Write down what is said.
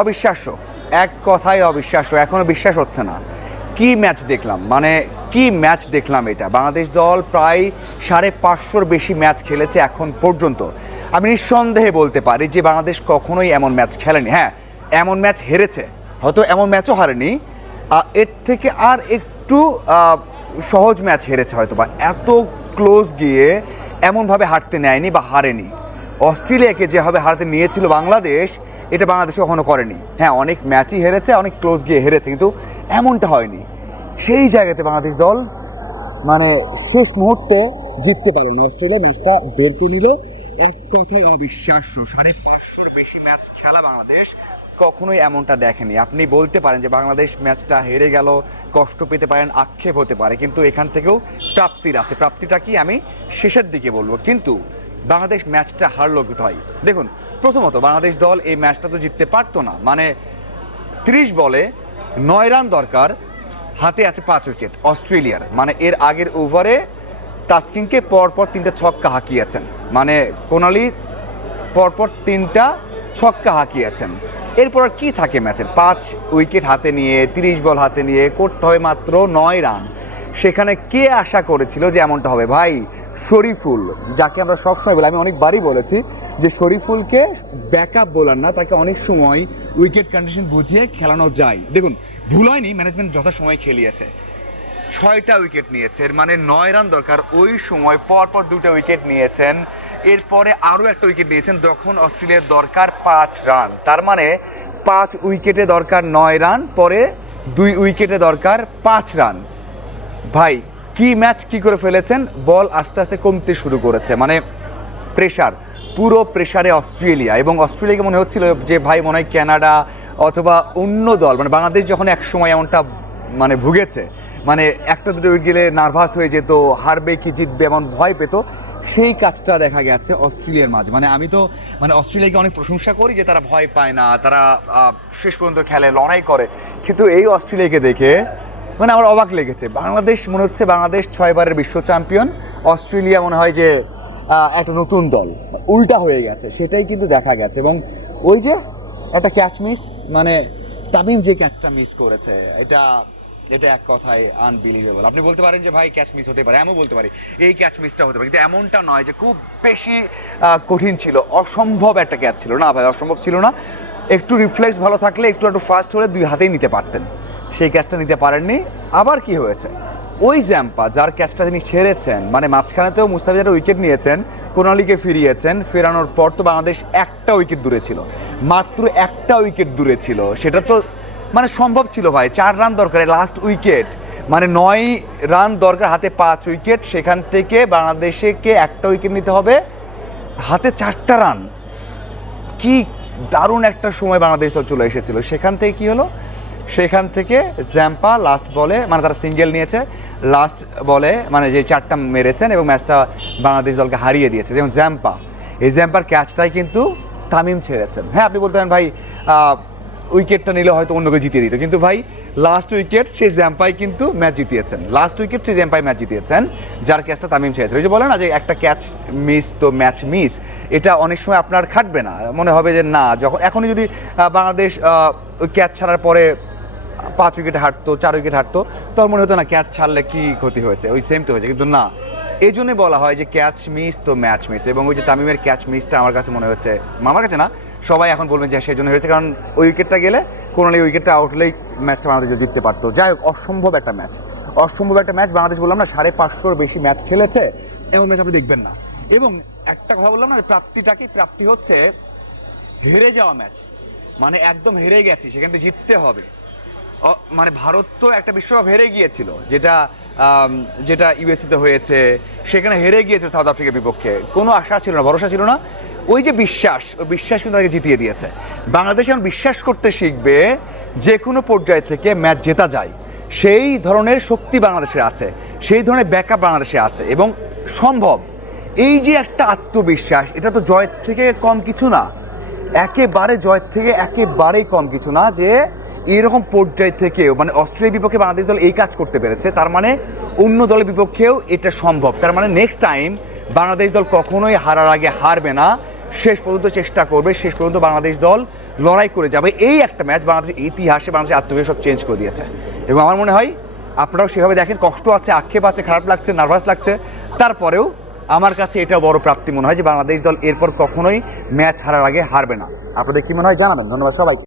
অবিশ্বাস্য, এক কথায় অবিশ্বাস্য, এখনো বিশ্বাস হচ্ছে না। কি ম্যাচ দেখলাম, মানে কি ম্যাচ দেখলাম এটা। বাংলাদেশ দল প্রায় 550-র বেশি ম্যাচ খেলেছে এখন পর্যন্ত। আমি নিঃসন্দেহে বলতে পারি যে বাংলাদেশ কখনোই এমন ম্যাচ খেলেনি। হ্যাঁ, এমন ম্যাচ হেরেছে, হয়তো এমন ম্যাচও হারেনি, এর থেকে আর একটু সহজ ম্যাচ হেরেছে হয়তো, বা এত ক্লোজ গিয়ে এমনভাবে হারতে নেয়নি বা হারেনি। অস্ট্রেলিয়াকে যেভাবে হারাতে নিয়েছিল বাংলাদেশ, এটা বাংলাদেশ কখনো করেনি। হ্যাঁ, অনেক ম্যাচই হেরেছে, অনেক ক্লোজ গিয়ে হেরেছে, কিন্তু এমনটা হয়নি। সেই জায়গাতে বাংলাদেশ দল মানে শেষ মুহূর্তে জিততে পারলো না, অস্ট্রেলিয়া ম্যাচটা বের করে নিল। এক কথায় অবিশ্বাস্য, 550-র বেশি ম্যাচ খেলা বাংলাদেশ কখনোই এমনটা দেখেনি। আপনি বলতে পারেন যে বাংলাদেশ ম্যাচটা হেরে গেল, কষ্ট পেতে পারেন, আক্ষেপ হতে পারে, কিন্তু এখান থেকেও প্রাপ্তির আছে। প্রাপ্তিটা কি আমি শেষের দিকে বলবো। কিন্তু বাংলাদেশ ম্যাচটা হারলো কোথায়? দেখুন, প্রথমত বাংলাদেশ দল এই ম্যাচটা তো জিততে পারতো না। মানে 30 বলে 9 রান দরকার, হাতে আছে 5 উইকেট অস্ট্রেলিয়ার। মানে এর আগের ওভারে তাসকিনকে পরপর 3টা ছক্কা হাঁকিয়েছেন, মানে কোনালি পরপর 3টা ছক্কা হাঁকিয়েছেন। এরপর আর কি থাকে ম্যাচের? 5 উইকেট হাতে নিয়ে 30 বল হাতে নিয়ে করতে হয় মাত্র 9 রান। সেখানে কে আশা করেছিল যে এমনটা হবে? ভাই, শরীফুল, যাকে আমরা সবসময় বলি, আমি অনেকবারই বলেছি যে শরীফুলকে ব্যাকআপ বোলার না, তাকে অনেক সময় উইকেট কন্ডিশন বুঝিয়ে খেলানো যায়। দেখুন, ভুল হয়নি, ম্যানেজমেন্ট যথাসময়ে খেলিয়েছে, 6টা উইকেট নিয়েছে, মানে 9 রান দরকার, ওই সময় পরপর 2টা উইকেট নিয়েছেন। এরপরে আরও একটা উইকেট নিয়েছেন যখন অস্ট্রেলিয়ার দরকার 5 রান। তার মানে 5 উইকেটে দরকার 9 রান, পরে 2 উইকেটে দরকার 5 রান। ভাই, কি ম্যাচ কি করে ফেলেছেন! বল আস্তে আস্তে কমতে শুরু করেছে, মানে প্রেশার, পুরো প্রেশারে অস্ট্রেলিয়া। এবং অস্ট্রেলিয়াকে মনে হচ্ছিল যে ভাই মনে হয় কানাডা অথবা অন্য দল, মানে বাংলাদেশ যখন এক সময় এমনটা মানে ভুগেছে, মানে একটা দুটো উইকেট গেলে নার্ভাস হয়ে যেত, হারবে কি জিতবে এমন ভয় পেত, সেই কাজটা দেখা গেছে অস্ট্রেলিয়ার মাঝে। মানে আমি তো মানে অস্ট্রেলিয়াকে অনেক প্রশংসা করি যে তারা ভয় পায় না, তারা শেষ পর্যন্ত খেলে, লড়াই করে, কিন্তু এই অস্ট্রেলিয়াকে দেখে মানে আমার অবাক লেগেছে। বাংলাদেশ মনে হচ্ছে বাংলাদেশ 6বারের বিশ্ব চ্যাম্পিয়ন, অস্ট্রেলিয়া মনে হয় যে একটা নতুন দল, উল্টা হয়ে গেছে, সেটাই কিন্তু দেখা গেছে। এবং ওই যে একটা ক্যাচ মিস, মানে তামিম যে ক্যাচটা মিস করেছে, এটা এটা এক কথায় আনবিলিভেবল। আপনি বলতে পারেন যে ভাই ক্যাচ মিস হতে পারে, এমন বলতে পারি এই ক্যাচ মিসটা হতে পারে, কিন্তু এমনটা নয় যে খুব বেশি কঠিন ছিল, অসম্ভব একটা ক্যাচ ছিল না ভাই, অসম্ভব ছিল না। একটু রিফ্লেক্স ভালো থাকলে, একটু ফাস্ট হলে 2 হাতেই নিতে পারতেন, সেই ক্যাচটা নিতে পারেননি। আবার কি হয়েছে, ওই জ্যাম্পা যার ক্যাচটা তিনি ছেড়েছেন, মানে মাঝখানেতেও মুস্তাফিজের উইকেট নিয়েছেন, কোনালিকে ফিরিয়েছেন, ফেরানোর পর তো বাংলাদেশ একটা উইকেট দূরে ছিল, মাত্র একটা উইকেট দূরে ছিল। সেটা তো মানে সম্ভব ছিল ভাই, 4 রান দরকার লাস্ট উইকেট, মানে 9 রান দরকার, হাতে 5 উইকেট, সেখান থেকে বাংলাদেশকে একটা উইকেট নিতে হবে, হাতে 4টা রান। কি দারুণ একটা সময় বাংলাদেশ দল চলে এসেছিল। সেখান থেকে কি হলো, সেখান থেকে জ্যাম্পা লাস্ট বলে, মানে তারা সিঙ্গেল নিয়েছে লাস্ট বলে, মানে যে 4টা মেরেছেন এবং ম্যাচটা বাংলাদেশ দলকে হারিয়ে দিয়েছে। যেমন জ্যাম্পা, এই জ্যাম্পার ক্যাচটাই কিন্তু তামিম ছেড়েছেন। হ্যাঁ, আপনি বলতে পারেন ভাই উইকেটটা নিলে হয়তো অন্যকে জিতিয়ে দিত, কিন্তু ভাই লাস্ট উইকেট সেই জ্যাম্পাই কিন্তু ম্যাচ জিতিয়েছেন, লাস্ট উইকেট সেই জ্যাম্পাই ম্যাচ জিতিয়েছেন, যার ক্যাচটা তামিম ছেড়েছেন। ওই যে বলে না যে একটা ক্যাচ মিস তো ম্যাচ মিস, এটা অনেক সময় আপনার খাটবে না, মনে হবে যে না, যখন এখনই যদি বাংলাদেশ ওই ক্যাচ ছাড়ার পরে 5 উইকেট হারতো, 4 উইকেট হারতো, তখন মনে হতো না ক্যাচ ছাড়লে কি ক্ষতি হয়েছে, ওই সেম তো হয়েছে, কিন্তু না, এই জন্যই বলা হয় যে ক্যাচ মিস তো ম্যাচ মিস। এবং ওই যে তামিমের ক্যাচ মিসটা আমার কাছে মনে হচ্ছে, আমার কাছে না, সবাই এখন বলবেন যে সেই জন্য হয়েছে, কারণ ওই উইকেটটা গেলে কোনো উইকেটটা আউট হলেই ম্যাচটা বাংলাদেশ জিততে পারতো। যাই হোক, অসম্ভব একটা ম্যাচ, অসম্ভব একটা ম্যাচ। বাংলাদেশ বললাম না 550-র বেশি ম্যাচ খেলেছে, এমন ম্যাচ আপনি দেখবেন না। এবং একটা কথা বললাম না, প্রাপ্তিটা কি, প্রাপ্তি হচ্ছে হেরে যাওয়া ম্যাচ, মানে একদম হেরে গেছি, সেখান থেকে জিততে হবে। মানে ভারত তো একটা বিশ্বকাপ হেরে গিয়েছিল, যেটা যেটা ইউএসএতে হয়েছে, সেখানে হেরে গিয়েছে সাউথ আফ্রিকার বিপক্ষে, কোনো আশা ছিল না, ভরসা ছিল না। ওই যে বিশ্বাস, ওই বিশ্বাস কিন্তু তাকে জিতিয়ে দিয়েছে। বাংলাদেশ এখন বিশ্বাস করতে শিখবে, যে কোনো পর্যায় থেকে ম্যাচ জেতা যায়, সেই ধরনের শক্তি বাংলাদেশে আছে, সেই ধরনের ব্যাকআপ বাংলাদেশে আছে এবং সম্ভব। এই যে একটা আত্মবিশ্বাস, এটা তো জয়ের থেকে কম কিছু না, একেবারে জয়ের থেকে একেবারেই কম কিছু না, যে এরকম পর্যায় থেকেও মানে অস্ট্রেলিয়ার বিপক্ষে বাংলাদেশ দল এই কাজ করতে পেরেছে, তার মানে অন্য দলের বিপক্ষেও এটা সম্ভব। তার মানে নেক্সট টাইম বাংলাদেশ দল কখনোই হারার আগে হারবে না, শেষ পর্যন্ত চেষ্টা করবে, শেষ পর্যন্ত বাংলাদেশ দল লড়াই করে যাবে, এই একটা ম্যাচ বাংলাদেশের ইতিহাসে বাংলাদেশের আত্মবিশ্বাস সব চেঞ্জ করে দিয়েছে। এবং আমার মনে হয় আপনারাও সেভাবে দেখেন, কষ্ট আছে, আক্ষেপ আছে, খারাপ লাগছে, নার্ভাস লাগছে, তারপরেও আমার কাছে এটা বড় প্রাপ্তি মনে হয় যে বাংলাদেশ দল এরপর কখনোই ম্যাচ হারার আগে হারবে না। আপনাদের কি মনে হয় জানাবেন। ধন্যবাদ সবাইকে।